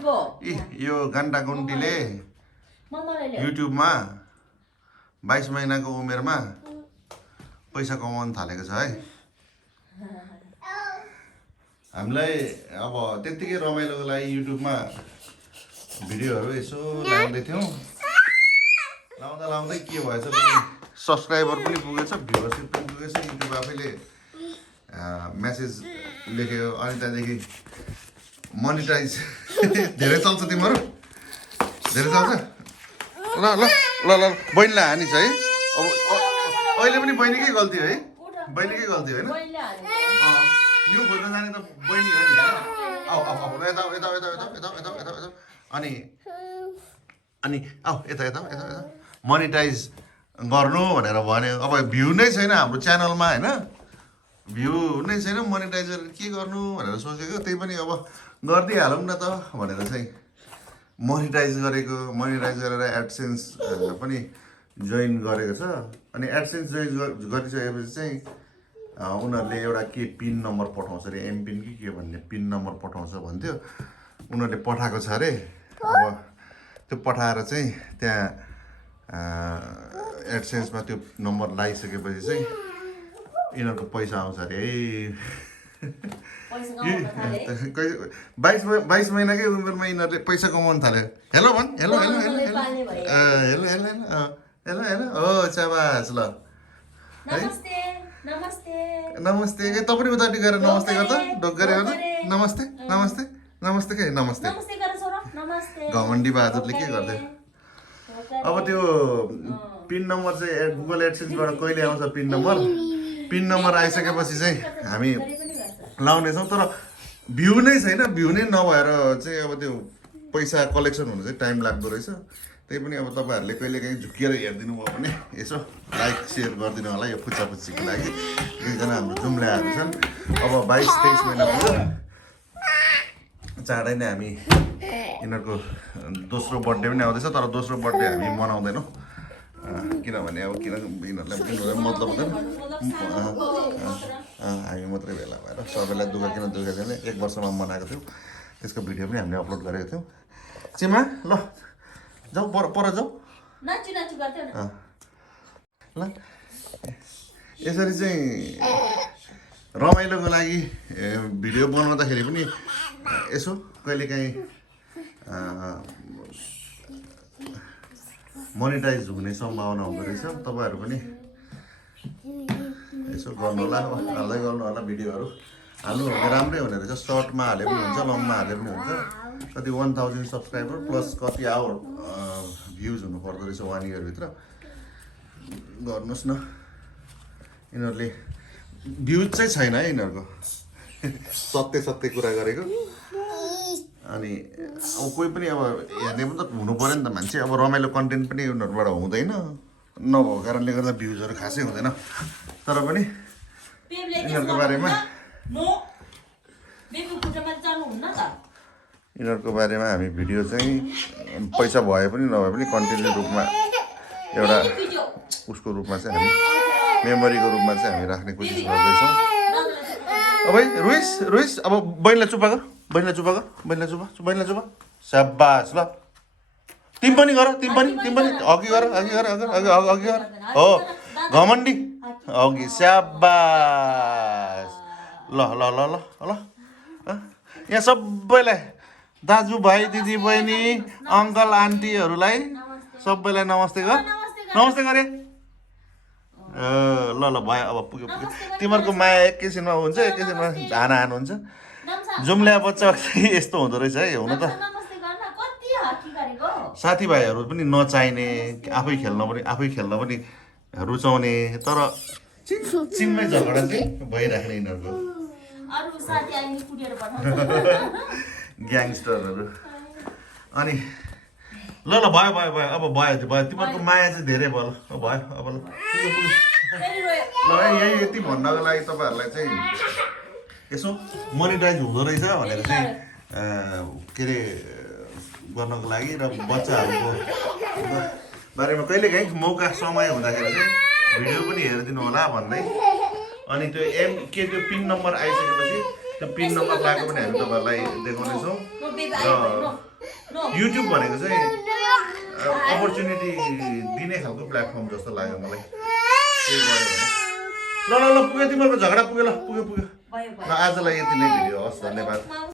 यो घन्टा गुन्टीले युट्युबमा 22 महिनाको उमेरमा पैसा कमाउन थालेको छ है। हामीलाई अब त्यतिकै रमाइलोको लागि युट्युबमा भिडियोहरू यसो लाउँदै थियौँ। लाउँदै के भएछ पनि सब्सक्राइबर पनि पुगेछ, भ्युअरसिप पनि पुगेछ। युट्युब आफैले मेसेज लेख्यो अनि त्यहाँदेखि मोनिटाइज धेरै चल्छ तिमीहरू, धेरै चल्छ। ल ल ल ल बहिनीलाई हानिस् है। अब अहिले पनि बहिनीकै गल्ती है, बहिनीकै गल्ती होइन। न्यु खोज्न जाने त बहिनी हो नि होइन। आऊ आऊ आऊ यता यता यता यता यता यता यता यता अनि अनि आऊ यता यता यता यता मोनिटाइज गर्नु भनेर भन्यो। अब भ्यू नै छैन हाम्रो च्यानलमा होइन, भ्यू नै छैन, मोनिटाइज गरेर के गर्नु भनेर सोचेको। त्यही पनि अब गरिदिइहालौँ न त भनेर चाहिँ मोनिटाइज गरेको। मोनिटाइज गरेर एडसेन्स पनि जोइन गरेको छ। अनि एडसेन्स जोइन गरिसकेपछि चाहिँ उनीहरूले एउटा के पिन नम्बर पठाउँछ अरे, एमपिन कि के भन्ने पिन नम्बर पठाउँछ भन्थ्यो। उनीहरूले पठाएको छ अरे। अब त्यो पठाएर चाहिँ त्यहाँ एडसेन्समा त्यो नम्बर लगाइसकेपछि चाहिँ यिनीहरूको पैसा आउँछ अरे है। 22 महिनाकै उमेरमा यिनीहरूले पैसा कमाउनु थाल्यो। हेलो भन्, hello hello hello hello hello hello hello hello हो चाबास ल नमस्ते। तँ पनि उतापट्टि गएर नमस्ते गर त, ढोक गरे हो न। नमस्ते नमस्ते नमस्ते के नमस्ते। घमण्डी बहादुरले के गर्दै। अब त्यो पिन नम्बर चाहिँ गुगल एडसेन्सबाट कहिले आउँछ पिन नम्बर। पिन नम्बर आइसकेपछि चाहिँ हामी लाउनेछौँ। तर भ्यू नै छैन, भ्यू नै नभएर चाहिँ अब त्यो पैसा कलेक्सन हुनु चाहिँ टाइम लाग्दो रहेछ। त्यही पनि अब तपाईँहरूले कहिलेकाहीँ झुकिएर हेरिदिनु भयो भने यसो लाइक सेयर गरिदिनु होला यो पुच्चापुच्चीको लागि। एकजना हाम्रो जुम्ल्याहरू छन्। अब 22-23 महिना भयो, चाँडै नै हामी यिनीहरूको दोस्रो बर्थडे पनि आउँदैछ। तर दोस्रो बर्थडे हामी मनाउँदैनौँ किनभने अब यिनीहरूलाई मतलब हुँदैन। हामी मात्रै भेला भएर सबैलाई किन दुःख छैन। 1 वर्षमा मनाएको थियौँ, त्यसको भिडियो पनि हामीले अपलोड गरेको थियौँ। चिमा ल जाऊ पर जाऊ ल। यसरी चाहिँ रमाइलोको लागि भिडियो बनाउँदाखेरि पनि यसो कहिलेकाहीँ मोनिटाइज हुने सम्भावना हुँदो रहेछ। तपाईँहरू पनि यसो गर्नु होला, हाल्दै गर्नु होला। भिडियोहरू हाल्नु भने राम्रै हुने रहेछ। सर्टमा हाले पनि हुन्छ, लङमा हाले पनि हुन्छ। कति 1000 सब्सक्राइबर प्लस कति आवर भ्युज हुनु पर्दो रहेछ 1 इयरभित्र। गर्नुहोस् न। यिनीहरूले भ्युज चाहिँ छैन है यिनीहरूको, सत्य कुरा गरेको। अनि अब कोही पनि अब हेर्ने पनि त हुनु पऱ्यो नि त मान्छे। अब रमाइलो कन्टेन्ट पनि उनीहरूबाट हुँदैन, नभएको कारणले गर्दा भ्युजहरू खासै हुँदैन। तर पनि यिनीहरूको बारेमा हामी भिडियो चाहिँ पैसा भए पनि नभए पनि कन्टेन्टको रूपमा एउटा उसको रूपमा चाहिँ हामी मेमोरीको रूपमा चाहिँ हामी राख्ने कोसिस गर्दैछौँ। अब रुइस अब बहिनीलाई चुपा गर, बहिनीलाई चुपा। स्याबास ल। तिमी पनि गर, तिमी पनि अघि गर हो घमण्डी अघि। स्याबास ल ल ल ल ल। यहाँ सबैलाई दाजुभाइ दिदी बहिनी अङ्कल आन्टीहरूलाई सबैलाई नमस्ते गर, नमस्ते गरे। ल ल भयो, अब पुग्यो। तिमीहरूको माया एकैछिनमा हुन्छ, एकैछिनमा हान हुन्छ। जुम्ल्या बच्चा यस्तो हुँदो रहेछ है। हुन त साथीभाइहरू पनि नचाहिने, आफै खेल्न पनि रुचाउने, तर चिनमै झगडा चाहिँ भइराख्ने यिनीहरूको ग्याङस्टरहरू। अनि ल ल भयो अब भयो तिमीहरूको माया चाहिँ धेरै भयो। ल भयो अब ल यही यति भन्नको लागि तपाईँहरूलाई चाहिँ यसो मोनिटाइज हुँदो रहेछ भनेर चाहिँ के अरे गर्नको लागि र बच्चाहरूको बारेमा कहिलेकाहीँ मौका समय हुँदाखेरि चाहिँ भिडियो पनि हेरिदिनु होला भन्दै। अनि त्यो पिन नम्बर आइसकेपछि त्यो पिन नम्बर लगाएको पनि हामी तपाईँहरूलाई देखाउनेछौँ। र युट्युब भनेको चाहिँ अपर्च्युनिटी दिने खालको प्लेटफर्म जस्तो लाग्यो मलाई त्यही गऱ्यो भने ल ल ल पुग्यो तिमीहरूको झगडा पुग्यो ल पुग्यो पुग्यो ल आजलाई यति नै भिडियो हस् धन्यवाद